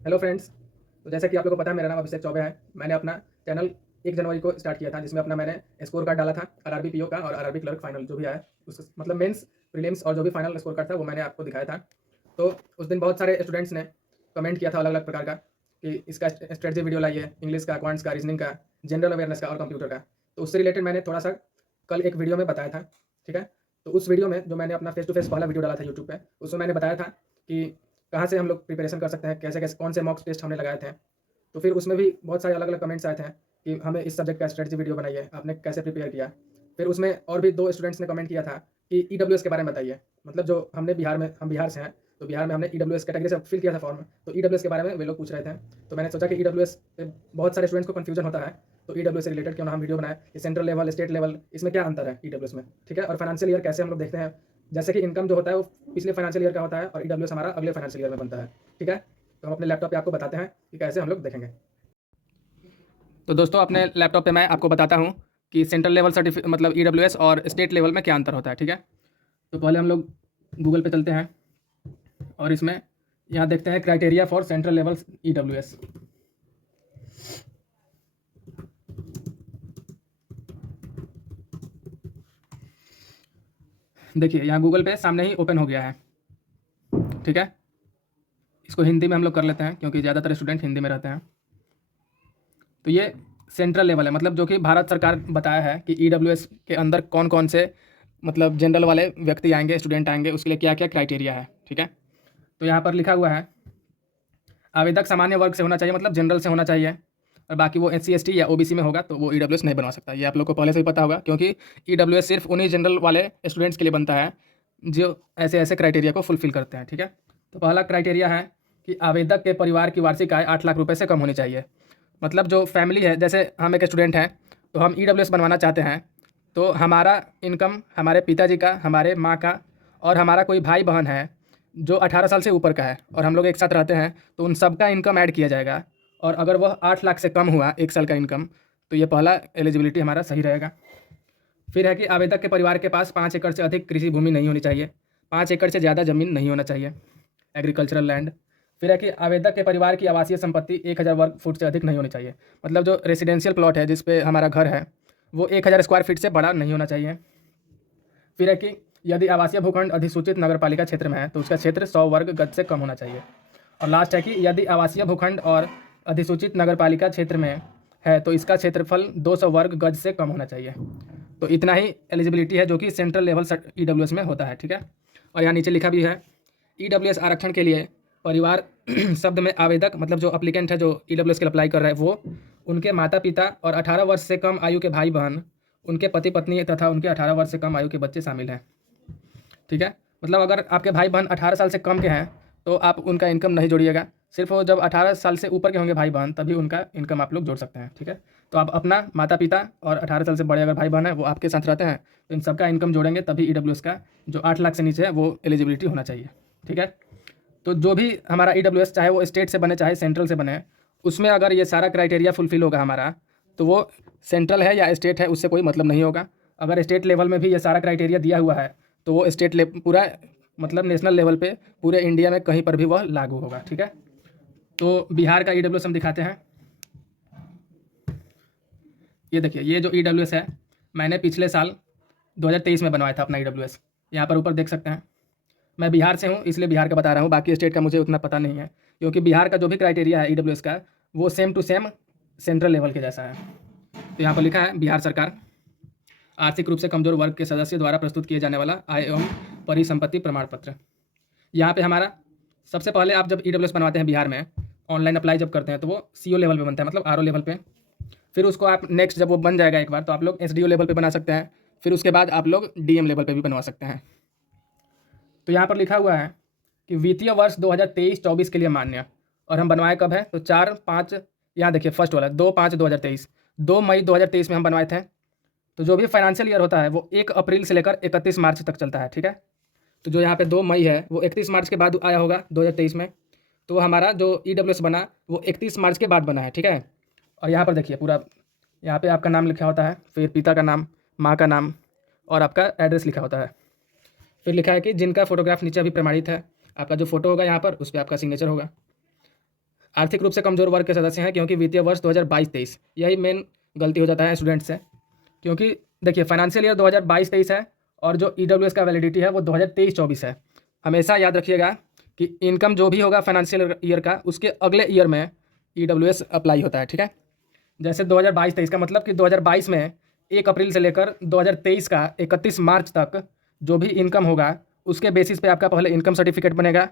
Hello friends. तो जैसा कि आप लोगों को पता है, मेरा नाम अभिषेक चौबे है। मैंने अपना चैनल 1 जनवरी को स्टार्ट किया था, जिसमें अपना मैंने स्कोर कार्ड डाला था आरआरबी पीओ का और आरआरबी क्लर्क फाइनल जो भी आया उस मतलब मेंस प्रीलिम्स और जो भी फाइनल स्कोर कार्ड था वो मैंने आपको दिखाया था। तो उस दिन बहुत सारे स्टूडेंट्स ने कमेंट किया था अलग अलग प्रकार का कि इसका स्ट्रेटजी वीडियो लाइए, इंग्लिश का, क्वांट्स का, रीजनिंग का, जनरल अवेयरनेस का और कंप्यूटर का। तो उससे रिलेटेड मैंने थोड़ा सा कल एक वीडियो में बताया था। ठीक है। तो उस वीडियो में जो मैंने अपना फेस टू फेस पहला वीडियो डाला था यूट्यूब पे, उसमें मैंने बताया था कि कहाँ से हम लोग प्रिपरेशन कर सकते हैं, कैसे कैसे कौन से मॉक टेस्ट हमने लगाए थे। तो फिर उसमें भी बहुत सारे अलग अलग कमेंट्स आए थे कि हमें इस सब्जेक्ट का स्ट्रेटजी वीडियो बनाइए, आपने कैसे प्रिपेयर किया। फिर उसमें और भी 2 स्टूडेंट्स ने कमेंट किया था कि ईडब्ल्यूएस के बारे में बताइए। मतलब जो हमने बिहार में, हम बिहार से हैं, तो बिहार में हमने ईडब्ल्यूएस कैटेगरी से फिल किया था फॉर्म। तो ईडब्ल्यूएस के बारे में वे लोग पूछ रहे थे। तो मैंने सोचा कि ईडब्ल्यूएस पे बहुत सारे स्टूडेंट्स को कन्फ्यूजन होता है, तो ईडब्ल्यूएस से रिलेटेड क्यों ना हम वीडियो बनाए कि सेंट्रल लेवल, स्टेट लेवल, इसमें क्या अंतर है ईडब्ल्यूएस में। ठीक है। और फाइनेंशियल ईयर कैसे हम लोग देखते हैं, जैसे कि इनकम जो होता है वो पिछले फाइनेंशियल ईयर का होता है और ईडब्ल्यूएस हमारा अगले फाइनेंशियल ईयर में बनता है। ठीक है। तो हम अपने लैपटॉप पे आपको बताते हैं कि कैसे हम लोग देखेंगे। तो दोस्तों, अपने लैपटॉप पे मैं आपको बताता हूँ कि सेंट्रल लेवल सर्टिफिकेट मतलब ईडब्ल्यूएस और स्टेट लेवल में क्या अंतर होता है। ठीक है। तो पहले हम लोग गूगल पे चलते हैं और इसमें यहाँ देखते हैं criteria for central level EWS. देखिए, यहाँ गूगल पे सामने ही ओपन हो गया है। ठीक है। इसको हिंदी में हम लोग कर लेते हैं क्योंकि ज़्यादातर स्टूडेंट हिंदी में रहते हैं। तो ये सेंट्रल लेवल है, मतलब जो कि भारत सरकार बताया है कि ईडब्ल्यूएस के अंदर कौन कौन से मतलब जनरल वाले व्यक्ति आएंगे, स्टूडेंट आएंगे, उसके लिए क्या क्या क्राइटेरिया है। ठीक है। तो यहाँ पर लिखा हुआ है आवेदक सामान्य वर्ग से होना चाहिए, मतलब जनरल से होना चाहिए, और बाकी वो SC ST या OBC में होगा तो वो ईडब्ल्यूएस नहीं बनवा सकता। ये आप लोग को पहले से ही पता होगा क्योंकि ईडब्ल्यूएस सिर्फ उन्हीं जनरल वाले स्टूडेंट्स के लिए बनता है जो ऐसे ऐसे क्राइटेरिया को फुलफिल करते हैं। ठीक है। तो पहला क्राइटेरिया है कि आवेदक के परिवार की वार्षिक आय 8 लाख रुपये से कम होनी चाहिए। मतलब जो फैमिली है, जैसे हम एक स्टूडेंट हैं तो हम ईडब्ल्यूएस बनवाना चाहते हैं, तो हमारा इनकम, हमारे पिताजी का, हमारे माँ का और हमारा कोई भाई बहन है जो 18 साल से ऊपर का है और हम लोग एक साथ रहते हैं, तो उन सबका इनकम ऐड किया जाएगा। और अगर वह 8 लाख से कम हुआ एक साल का इनकम, तो ये पहला एलिजिबिलिटी हमारा सही रहेगा। फिर है कि आवेदक के परिवार के पास 5 एकड़ से अधिक कृषि भूमि नहीं होनी चाहिए, 5 एकड़ से ज़्यादा जमीन नहीं होना चाहिए, एग्रीकल्चरल लैंड। फिर है कि आवेदक के परिवार की आवासीय संपत्ति 1000 वर्ग फुट से अधिक नहीं होनी चाहिए, मतलब जो रेसिडेंशियल प्लॉट है जिस पे हमारा घर है वो 1000 स्क्वायर फीट से बड़ा नहीं होना चाहिए। फिर है कि यदि आवासीय भूखंड अधिसूचित नगरपालिका क्षेत्र में है तो उसका क्षेत्र 100 वर्ग गज से कम होना चाहिए। और लास्ट है कि यदि आवासीय भूखंड और अधिसूचित नगरपालिका क्षेत्र में है तो इसका क्षेत्रफल 200 वर्ग गज से कम होना चाहिए। तो इतना ही एलिजिबिलिटी है जो कि सेंट्रल लेवल ईडब्ल्यूएस में होता है। ठीक है। और यहाँ नीचे लिखा भी है ईडब्ल्यूएस आरक्षण के लिए परिवार शब्द में आवेदक मतलब जो अप्लीकेंट है, जो ईडब्ल्यूएस के लिए अप्लाई कर रहा है, वो, उनके माता पिता और 18 वर्ष से कम आयु के भाई बहन, उनके पति पत्नी तथा उनके 18 वर्ष से कम आयु के बच्चे शामिल हैं। ठीक है। मतलब अगर आपके भाई बहन 18 साल से कम के हैं तो आप उनका इनकम नहीं जोड़िएगा, सिर्फ वो जब 18 साल से ऊपर के होंगे भाई बहन तभी उनका इनकम आप लोग जोड़ सकते हैं। ठीक है। तो आप अपना माता पिता और 18 साल से बड़े अगर भाई बहन है वो आपके साथ रहते हैं तो इन सबका इनकम जोड़ेंगे तभी ईडब्ल्यूएस का जो 8 लाख से नीचे है वो एलिजिबिलिटी होना चाहिए। ठीक है। तो जो भी हमारा ईडब्ल्यूएस, चाहे वो स्टेट से बने चाहे सेंट्रल से बने, उसमें अगर ये सारा क्राइटेरिया फुलफिल होगा हमारा, तो वो सेंट्रल है या स्टेट है उससे कोई मतलब नहीं होगा। अगर स्टेट लेवल में भी ये सारा क्राइटेरिया दिया हुआ है तो वो स्टेट लेवल पूरा मतलब नेशनल लेवल पे पूरे इंडिया में कहीं पर भी वह लागू होगा। ठीक है। तो बिहार का ईडब्ल्यूएस हम दिखाते हैं। ये देखिए, ये जो ईडब्ल्यूएस है मैंने पिछले साल 2023 में बनवाया था अपना ईडब्ल्यूएस। यहाँ पर ऊपर देख सकते हैं। मैं बिहार से हूँ इसलिए बिहार का बता रहा हूँ, बाकी स्टेट का मुझे उतना पता नहीं है क्योंकि बिहार का जो भी क्राइटेरिया है ईडब्ल्यूएस का वो same to same central level के जैसा है। तो यहाँ पर लिखा है बिहार सरकार आर्थिक रूप से कमजोर वर्ग के सदस्य द्वारा प्रस्तुत किए जाने वाला आय एवं परिसंपत्ति प्रमाण पत्र। यहाँ पे हमारा सबसे पहले आप जब ईडब्ल्यूएस बनवाते हैं बिहार में, ऑनलाइन अप्लाई जब करते हैं तो वो CO लेवल पे बनता है, मतलब RO लेवल पे। फिर उसको आप नेक्स्ट जब वो बन जाएगा एक बार तो आप लोग SDO लेवल पे बना सकते हैं। फिर उसके बाद आप लोग DM लेवल पे भी बनवा सकते हैं। तो यहाँ पर लिखा हुआ है कि वित्तीय वर्ष 2023-24 के लिए मान्य, और हम बनवाए कब है तो 4/5, यहाँ देखिए फर्स्ट वाला 2/5/2023, 2 मई 2023 में हम बनवाए थे। तो जो भी फाइनेंशियल ईयर होता है वो 1 अप्रैल से लेकर 31 मार्च तक चलता है। ठीक है। तो जो यहाँ पे 2 मई है वो 31 मार्च के बाद आया होगा 2023 में, तो हमारा जो ईडब्ल्यूएस बना वो 31 मार्च के बाद बना है। ठीक है। और यहाँ पर देखिए पूरा यहाँ पे आपका नाम लिखा होता है, फिर पिता का नाम, माँ का नाम और आपका एड्रेस लिखा होता है। फिर लिखा है कि जिनका फोटोग्राफ नीचे अभी प्रमाणित है, आपका जो फोटो होगा यहाँ पर उस पर आपका सिग्नेचर होगा। आर्थिक रूप से कमजोर वर्ग के सदस्य हैं, क्योंकि वित्तीय वर्ष 2022-23 यही मेन गलती हो जाता है स्टूडेंट से। क्योंकि देखिए फाइनेंशियल ईयर 2022-23 है और जो ईडब्ल्यूएस का वैलिडिटी है वो 2023-24 है। हमेशा याद रखिएगा कि इनकम जो भी होगा फाइनेंशियल ईयर का, उसके अगले ईयर में ईडब्ल्यूएस अप्लाई होता है, ठीक है। जैसे 2022-23 का मतलब कि 2022 में 1 अप्रैल से लेकर 2023 का 31 मार्च तक जो भी इनकम होगा उसके बेसिस पे आपका पहले इनकम सर्टिफिकेट बनेगा।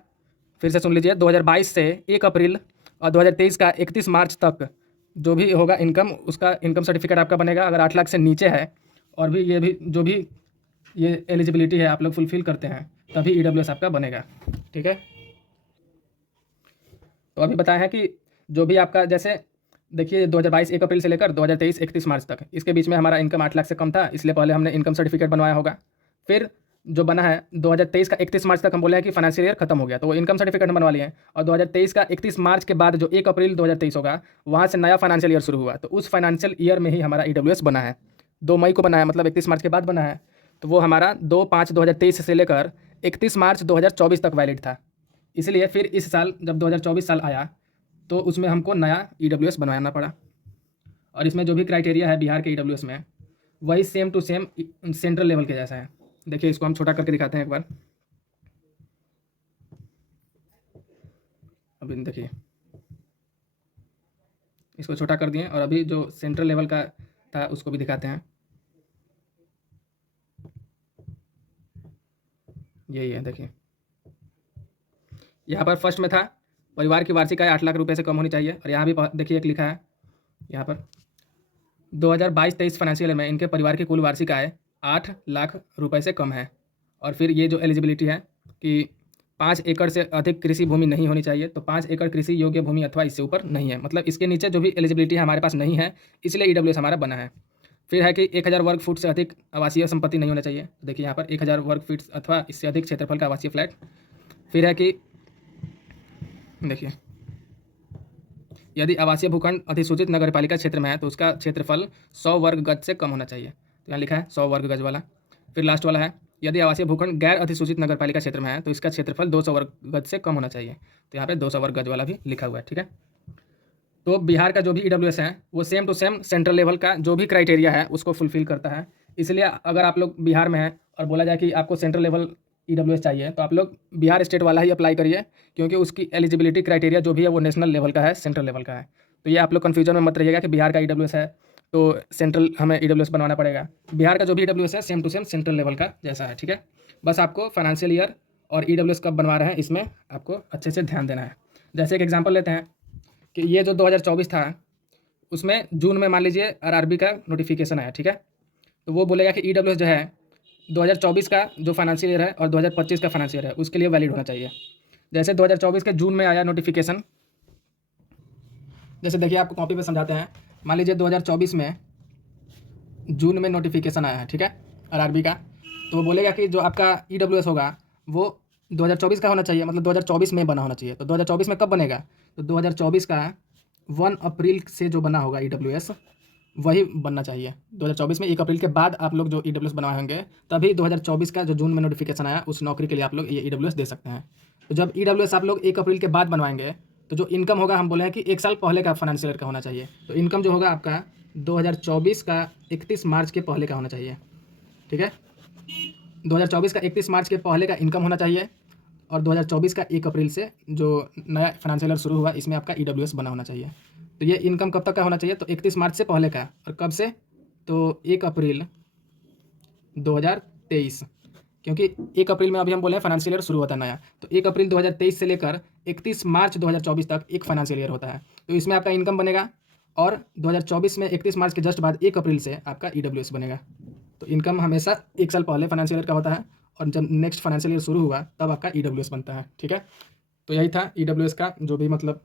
फिर से सुन लीजिए, 2022 से 1 अप्रैल और 2023 का 31 मार्च तक जो भी होगा इनकम, उसका इनकम सर्टिफिकेट आपका बनेगा। अगर 8 लाख से नीचे है और भी ये भी जो भी ये एलिजिबिलिटी है आप लोग फुलफिल करते हैं, तभी ईडब्ल्यूएस आपका बनेगा, ठीक है। तो अभी बताया है कि जो भी आपका, जैसे देखिए 2022 1 अप्रैल से लेकर 2023 31 मार्च तक, इसके बीच में हमारा इनकम 8 लाख से कम था, इसलिए पहले हमने इनकम सर्टिफिकेट बनवाया होगा। फिर जो बना है 2023 का 31 मार्च तक हम बोले हैं कि फाइनेंशियल ईयर खत्म हो गया, तो वो इनकम सर्टिफिकेट बनवा लिए हैं। और 2023 का 31 मार्च के बाद जो 1 अप्रैल 2023 होगा, वहाँ से नया फाइनेंशियल ईयर शुरू हुआ, तो उस फाइनेंशियल ईयर में ही हमारा ईडब्ल्यूएस बना है। 2 मई को बना है, मतलब 31 मार्च के बाद बना है, तो वो हमारा 2/5/2023 से लेकर 31 मार्च 2024 तक वैलिड था। इसलिए फिर इस साल जब 2024 साल आया तो उसमें हमको नया ईडब्ल्यूएस बनवाना पड़ा। और इसमें जो भी क्राइटेरिया है बिहार के ईडब्ल्यूएस में, वही same to same central level के जैसा है। देखिए इसको हम छोटा करके दिखाते हैं एक बार। अभी देखिए इसको छोटा कर दिए और अभी जो सेंट्रल लेवल का था उसको भी दिखाते हैं। यही है, देखिए यहाँ पर फर्स्ट में था परिवार की वार्षिक आय 8 लाख रुपए से कम होनी चाहिए, और यहाँ भी देखिए एक लिखा है यहाँ पर 2022-23 फाइनेंशियल ईयर में इनके परिवार की कुल वार्षिक आय 8 लाख रुपए से कम है। और फिर ये जो एलिजिबिलिटी है कि 5 एकड़ से अधिक कृषि भूमि नहीं होनी चाहिए, तो 5 एकड़ कृषि योग्य भूमि अथवा इससे ऊपर नहीं है, मतलब इसके नीचे जो भी एलिजिबिलिटी है हमारे पास नहीं है, इसलिए ईडब्ल्यूएस हमारा बना है। फिर है कि 1000 वर्ग फुट से अधिक आवासीय संपत्ति नहीं होना चाहिए। देखिए यहाँ पर 1000 वर्ग फीट अथवा इससे अधिक क्षेत्रफल का आवासीय फ्लैट। फिर है कि देखिए यदि आवासीय भूखंड अधिसूचित नगरपालिका क्षेत्र में है तो उसका क्षेत्रफल 100 वर्ग गज से कम होना चाहिए, तो यहाँ लिखा है 100 वर्ग गज वाला। फिर लास्ट वाला है यदि आवासीय भूखंड गैर अधिसूचित नगरपालिका क्षेत्र में है तो इसका क्षेत्रफल 200 वर्ग गज से कम होना चाहिए, तो यहाँ पे 200 वर्ग गज वाला भी लिखा हुआ है, ठीक है। तो बिहार का जो भी ईडब्ल्यूएस है वो same to same central level का जो भी क्राइटेरिया है उसको फुलफिल करता है। इसलिए अगर आप लोग बिहार में हैं और बोला जाए कि आपको सेंट्रल लेवल ईडब्ल्यूएस चाहिए, तो आप लोग बिहार स्टेट वाला ही अप्लाई करिए, क्योंकि उसकी एलिजिबिलिटी क्राइटेरिया जो भी है वो नेशनल लेवल का है, सेंट्रल लेवल का है। तो ये आप लोग कन्फ्यूजन में मत रहिएगा कि बिहार का ईडब्ल्यूएस है तो सेंट्रल हमें ईडब्ल्यूएस बनवाना पड़ेगा। बिहार का जो भी ईडब्ल्यूएस है same to same central level का जैसा है, ठीक है। बस आपको फाइनेंशियल ईयर और ईडब्ल्यूएस कब बनवा रहे हैं इसमें आपको अच्छे से ध्यान देना है। जैसे एक एग्जाम्पल लेते हैं कि ये जो 2024 था उसमें जून में मान लीजिए आरआरबी का नोटिफिकेशन आया, ठीक है। तो वो बोलेगा कि ईडब्ल्यूएस जो है 2024 का जो फाइनेंशियल ईयर है और 2025 का फाइनेंशियल ईयर है उसके लिए वैलिड होना चाहिए। जैसे 2024 के जून में आया नोटिफिकेशन, जैसे देखिए आपको कॉपी पे समझाते हैं। मान लीजिए 2024 में जून में नोटिफिकेशन आया है, ठीक है, आरआरबी का। तो वो बोलेगा कि जो आपका ईडब्ल्यूएस होगा वो 2024 का होना चाहिए, मतलब 2024 में बना होना चाहिए। तो 2024 में कब बनेगा, तो 2024 का 1 अप्रैल से जो बना होगा ईडब्ल्यूएस वही बनना चाहिए। 2024 में 1 अप्रैल के बाद आप लोग जो ईडब्ल्यूएस बनवाए होंगे तभी 2024 का जो जून में नोटिफिकेशन आया उस नौकरी के लिए आप लोग ये ईडब्ल्यूएस दे सकते हैं। तो जब ईडब्ल्यूएस आप लोग 1 अप्रैल के बाद बनवाएंगे तो जो इनकम होगा हम बोले हैं कि 1 साल पहले का फाइनेंशियल ईयर का होना चाहिए। तो इनकम जो होगा आपका 2024 का 31 मार्च के पहले का होना चाहिए, ठीक है। 2024 का 31 मार्च के पहले का इनकम होना चाहिए और 2024 का 1 अप्रैल से जो नया फाइनेंशियल ईयर शुरू हुआ इसमें आपका ईडब्ल्यूएस बना होना चाहिए। तो ये इनकम कब तक का होना चाहिए, तो 31 मार्च से पहले का, और कब से, तो 1 अप्रैल 2023, क्योंकि 1 अप्रैल में अभी हम बोले हैं फाइनेंशियल ईयर शुरू होता है नया, तो 1 अप्रैल 2023 से लेकर 31 मार्च 2024 तक एक फाइनेंशियल ईयर होता है। तो इसमें आपका इनकम बनेगा और 2024 में 31 मार्च के जस्ट बाद 1 अप्रैल से आपका ईडब्ल्यूएस बनेगा। तो इनकम हमेशा 1 साल पहले फाइनेंशियल ईयर का होता है और जब नेक्स्ट फाइनेंशियल ईयर शुरू हुआ तब आपका ईडब्ल्यूएस बनता है, ठीक है। तो यही था ईडब्ल्यूएस का जो भी मतलब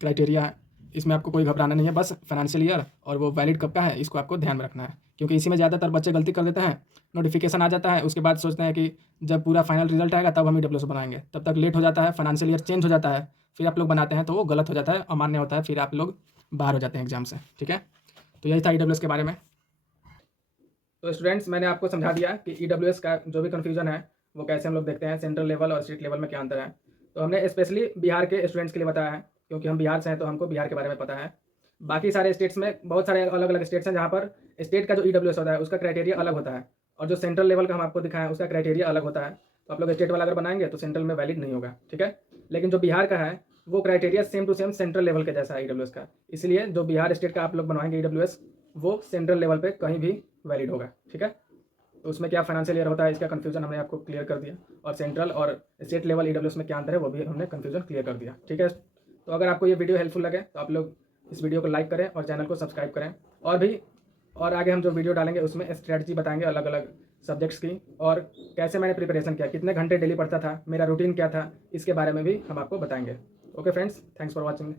क्राइटेरिया है, इसमें आपको कोई घबराना नहीं है। बस फाइनेंशियल ईयर और वो वैलिड कब का है इसको आपको ध्यान में रखना है, क्योंकि इसी में ज़्यादातर बच्चे गलती कर देते हैं। नोटिफिकेशन आ जाता है उसके बाद सोचते हैं कि जब पूरा फाइनल रिजल्ट आएगा तब हम ईडब्ल्यूएस बनाएंगे, तब तक लेट हो जाता है, फाइनेंशियल ईयर चेंज हो जाता है, फिर आप लोग बनाते हैं तो वो गलत हो जाता है, अमान्य होता है, फिर आप लोग बाहर हो जाते हैं एग्जाम से, ठीक है। तो यही था ईडब्ल्यूएस के बारे में। तो स्टूडेंट्स मैंने आपको समझा दिया कि ईडब्ल्यूएस का जो भी कन्फ्यूजन है वो कैसे हम लोग देखते हैं, सेंट्रल लेवल और स्टेट लेवल में क्या अंतर है। तो हमने स्पेशली बिहार के स्टूडेंट्स के लिए बताया है क्योंकि हम बिहार से हैं तो हमको बिहार के बारे में पता है। बाकी सारे स्टेट्स में बहुत सारे अलग अलग स्टेट्स हैं जहाँ पर स्टेट का जो EWS होता है उसका क्राइटेरिया अलग होता है, और जो सेंट्रल लेवल का हम आपको दिखाएं उसका क्राइटेरिया अलग होता है। तो आप लोग स्टेट वाला अगर बनाएंगे तो सेंट्रल में वैलिड नहीं होगा, ठीक है। लेकिन जो बिहार का है वो criteria same to same central level के जैसा है EWS का, इसलिए जो बिहार स्टेट का आप लोग बनवाएंगे EWS वो सेंट्रल लेवल पे कहीं भी वैलिड होगा, ठीक है। तो उसमें क्या फाइनेंशियल ईयर होता है इसका कन्फ्यूजन हमने आपको क्लियर कर दिया, और सेंट्रल और स्टेट लेवल EWS में क्या अंतर है वो भी हमने कन्फ्यूजन क्लियर कर दिया, ठीक है। तो अगर आपको ये वीडियो हेल्पफुल लगे तो आप लोग इस वीडियो को लाइक करें और चैनल को सब्सक्राइब करें, और आगे हम जो वीडियो डालेंगे उसमें स्ट्रैटेजी बताएंगे अलग अलग सब्जेक्ट्स की, और कैसे मैंने प्रिपरेशन किया, कितने घंटे डेली पढ़ता था, मेरा रूटीन क्या था, इसके बारे में भी हम आपको बताएंगे। Okay friends, thanks for watching.